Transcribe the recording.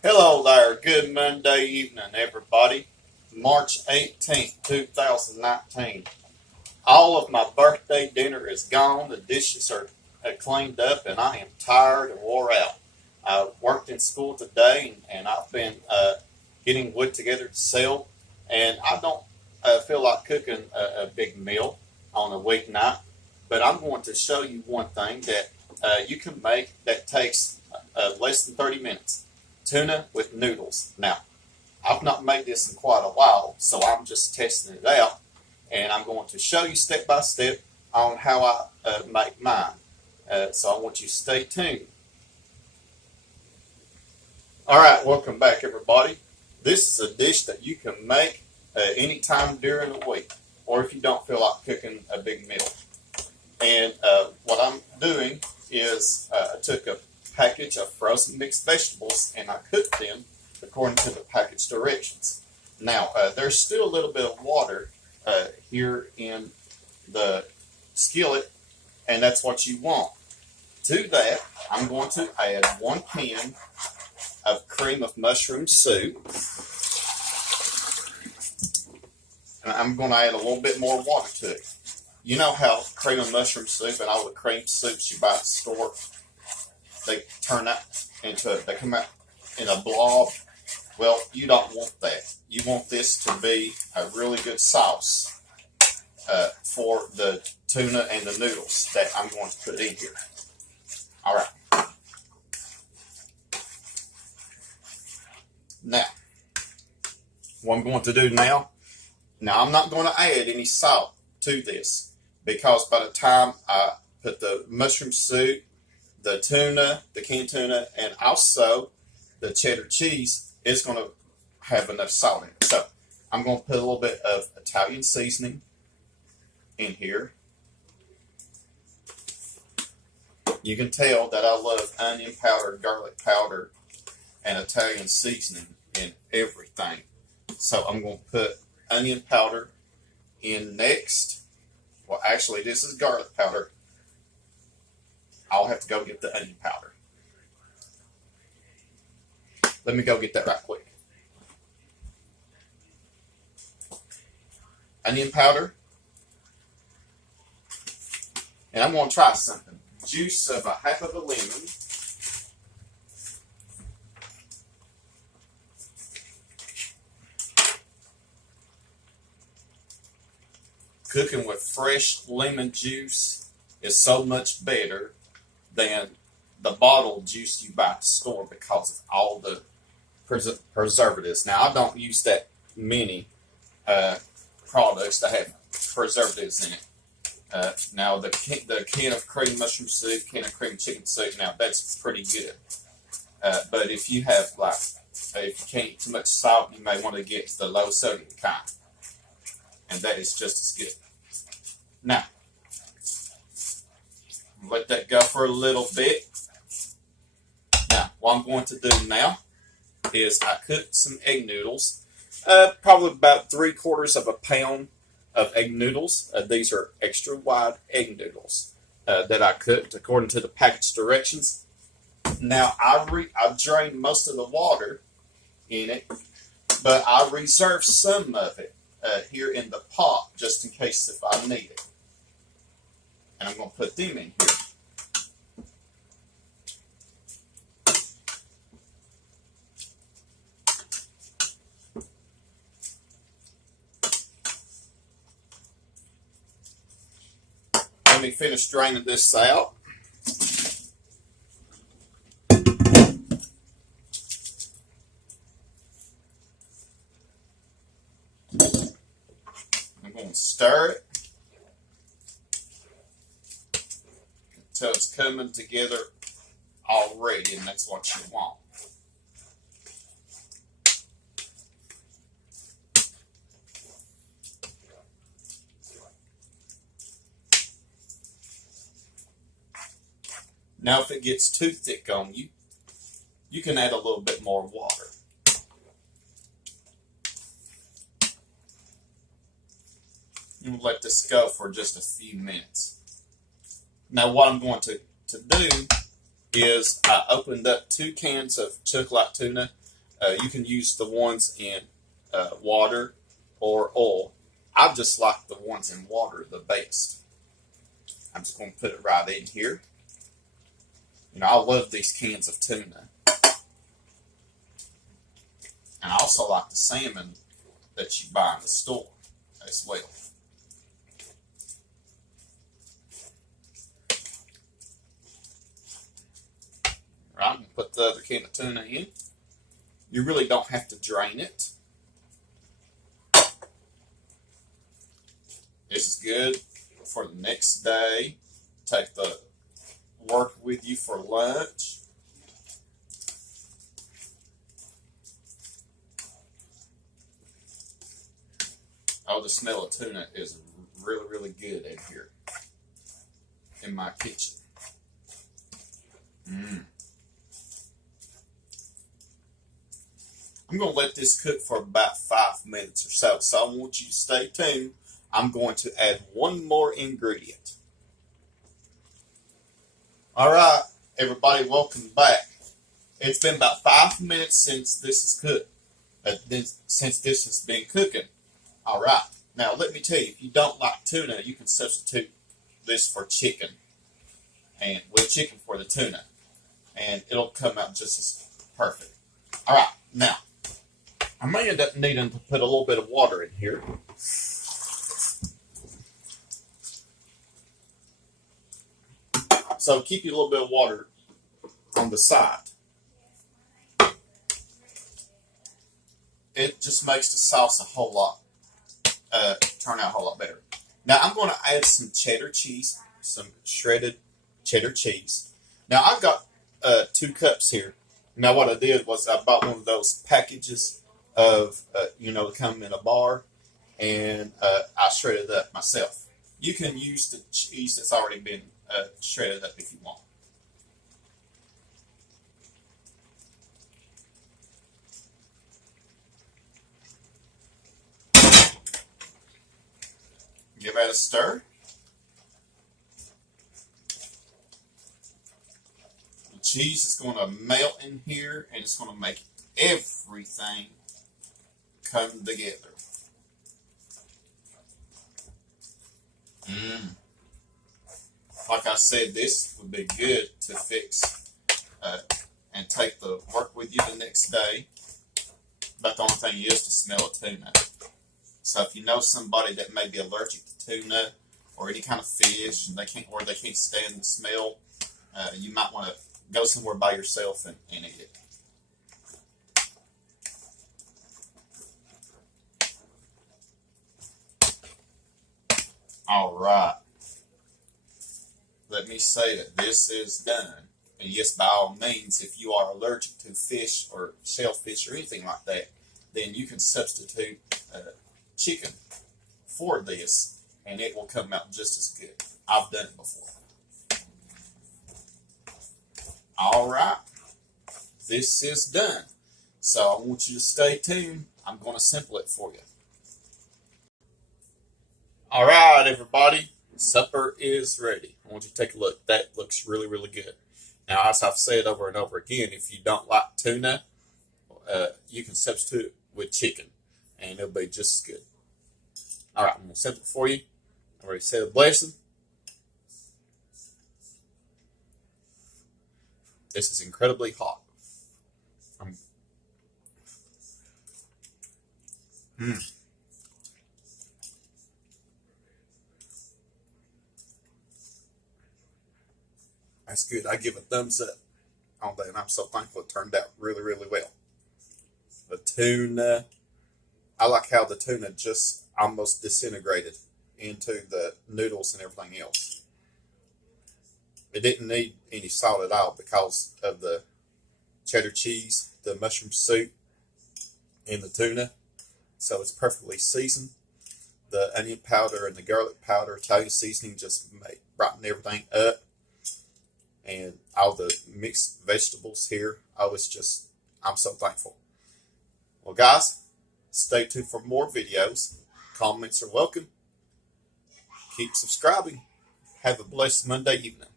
Hello there. Good Monday evening, everybody. March 18th, 2019. All of my birthday dinner is gone. The dishes are cleaned up, and I am tired and wore out. I worked in school today, and I've been getting wood together to sell, and I don't feel like cooking a big meal on a weeknight, but I'm going to show you one thing that you can make that takes less than 30 minutes. Tuna with noodles. Now, I've not made this in quite a while, so I'm just testing it out, and I'm going to show you step by step on how I make mine. So I want you to stay tuned. All right, welcome back, everybody. This is a dish that you can make anytime during the week, or if you don't feel like cooking a big meal. And what I'm doing is I took a package of frozen mixed vegetables and I cooked them according to the package directions. Now, there's still a little bit of water here in the skillet, and that's what you want. To that, I'm going to add 1 can of cream of mushroom soup. And I'm going to add a little bit more water to it. You know how cream of mushroom soup and all the cream soups you buy at the store, they turn out they come out in a blob. Well, you don't want that. You want this to be a really good sauce for the tuna and the noodles that I'm going to put in here. All right. Now, what I'm going to do now I'm not going to add any salt to this because by the time I put the mushroom soup, the tuna, the canned tuna, and also the cheddar cheese, it's going to have enough salt in it. So I'm going to put a little bit of Italian seasoning in here. You can tell that I love onion powder, garlic powder, and Italian seasoning in everything. So I'm going to put onion powder in next. Well, actually, this is garlic powder. I'll have to go get the onion powder. Let me go get that right quick. Onion powder. And I'm going to try something. Juice of half of a lemon. Cooking with fresh lemon juice is so much better than the bottled juice you buy at the store because of all the preservatives. Now, I don't use that many products that have preservatives in it. Now, the can of cream mushroom soup, can of cream chicken soup, now that's pretty good. But if you have, if you can't eat too much salt, you may want to get the low sodium kind. And that is just as good. Now, let that go for a little bit. Now, what I'm going to do now is I cooked some egg noodles. Probably about 3/4 of a pound of egg noodles. These are extra wide egg noodles that I cooked according to the package directions. Now, I drained most of the water in it, but I reserved some of it here in the pot just in case if I need it. And I'm going to put them in here. Let me finish draining this out. I'm going to stir it until it's coming together already, and that's what you want. Now, if it gets too thick on you, you can add a little bit more water. And let this go for just a few minutes. Now, what I'm going to do is I opened up 2 cans of chocolate tuna. You can use the ones in water or oil. I just like the ones in water the best. I'm just going to put it right in here. You know, I love these cans of tuna. And I also like the salmon that you buy in the store as well. Right, I'm going to put the other can of tuna in. You really don't have to drain it. This is good for the next day. Take the work with you for lunch. Oh, the smell of tuna is really, really good in here in my kitchen. I'm going to let this cook for about 5 minutes or so, so I want you to stay tuned. I'm going to add one more ingredient. All right, everybody, welcome back. It's been about 5 minutes since this is cooked, since this has been cooking. All right, now let me tell you, if you don't like tuna, you can substitute this for chicken, and with chicken for the tuna, and it'll come out just as perfect. All right, now, I may end up needing to put a little bit of water in here. So keep you a little bit of water on the side. It just makes the sauce a whole lot, turn out a whole lot better. Now I'm going to add some cheddar cheese, some shredded cheddar cheese. Now I've got 2 cups here. Now what I did was I bought one of those packages of, they come in a bar, and I shredded it up myself. You can use the cheese that's already been shredded up if you want. Give that a stir. The cheese is going to melt in here, and it's going to make everything come together. Like I said, this would be good to fix and take the work with you the next day. But the only thing is to smell of tuna. So if you know somebody that may be allergic to tuna or any kind of fish, and they can't stand the smell, you might want to go somewhere by yourself and eat it. All right. Let me say that this is done. And yes, by all means, if you are allergic to fish or shellfish or anything like that, then you can substitute chicken for this, and it will come out just as good. I've done it before. All right. This is done. So I want you to stay tuned. I'm going to sample it for you. All right, everybody. Supper is ready. I want you to take a look. That looks really, really good. Now, as I've said over and over again, if you don't like tuna, you can substitute it with chicken, and it'll be just as good. All right, I'm going to sample it for you. I already said a blessing. This is incredibly hot. That's good. I give a thumbs up on that, and I'm so thankful it turned out really, really well. The tuna, I like how the tuna just almost disintegrated into the noodles and everything else. It didn't need any salt at all because of the cheddar cheese, the mushroom soup, and the tuna. So it's perfectly seasoned. The onion powder and the garlic powder, Italian seasoning just brighten everything up. And all the mixed vegetables here, I'm so thankful. Well, guys, stay tuned for more videos. Comments are welcome. Keep subscribing. Have a blessed Monday evening.